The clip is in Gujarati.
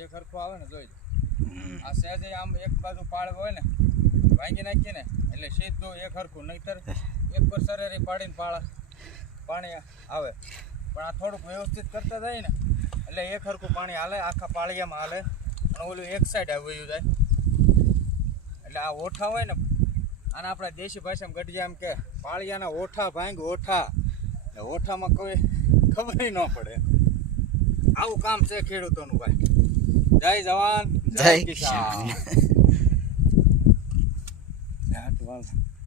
એક હરખું આવે ને જોઈ આ સહેજે આમ એક બાજુ પાળ હોય ને ભાંગી નાખીએ ને એટલે સીધું એક હરખું નહીતર એક પર સરેરી પાડીને પાણી આવે પણ આ થોડુંક વ્યવસ્થિત કરતા જાય ને એટલે એક હરખું પાણી હાલે આખા પાળિયામાં હાલે અને ઓલું એક સાઈડ આવ્યું જાય એટલે આ ઓઠા હોય ને આને આપણે દેશી ભાષામાં ગઢિયા એમ કે પાળિયાના ઓઠા ભાંગ ઓઠા ઓઠામાં કોઈ ખબર ન પડે આવું કામ છે ખેડૂતોનું ભાઈ જય જવાન જય કિસાન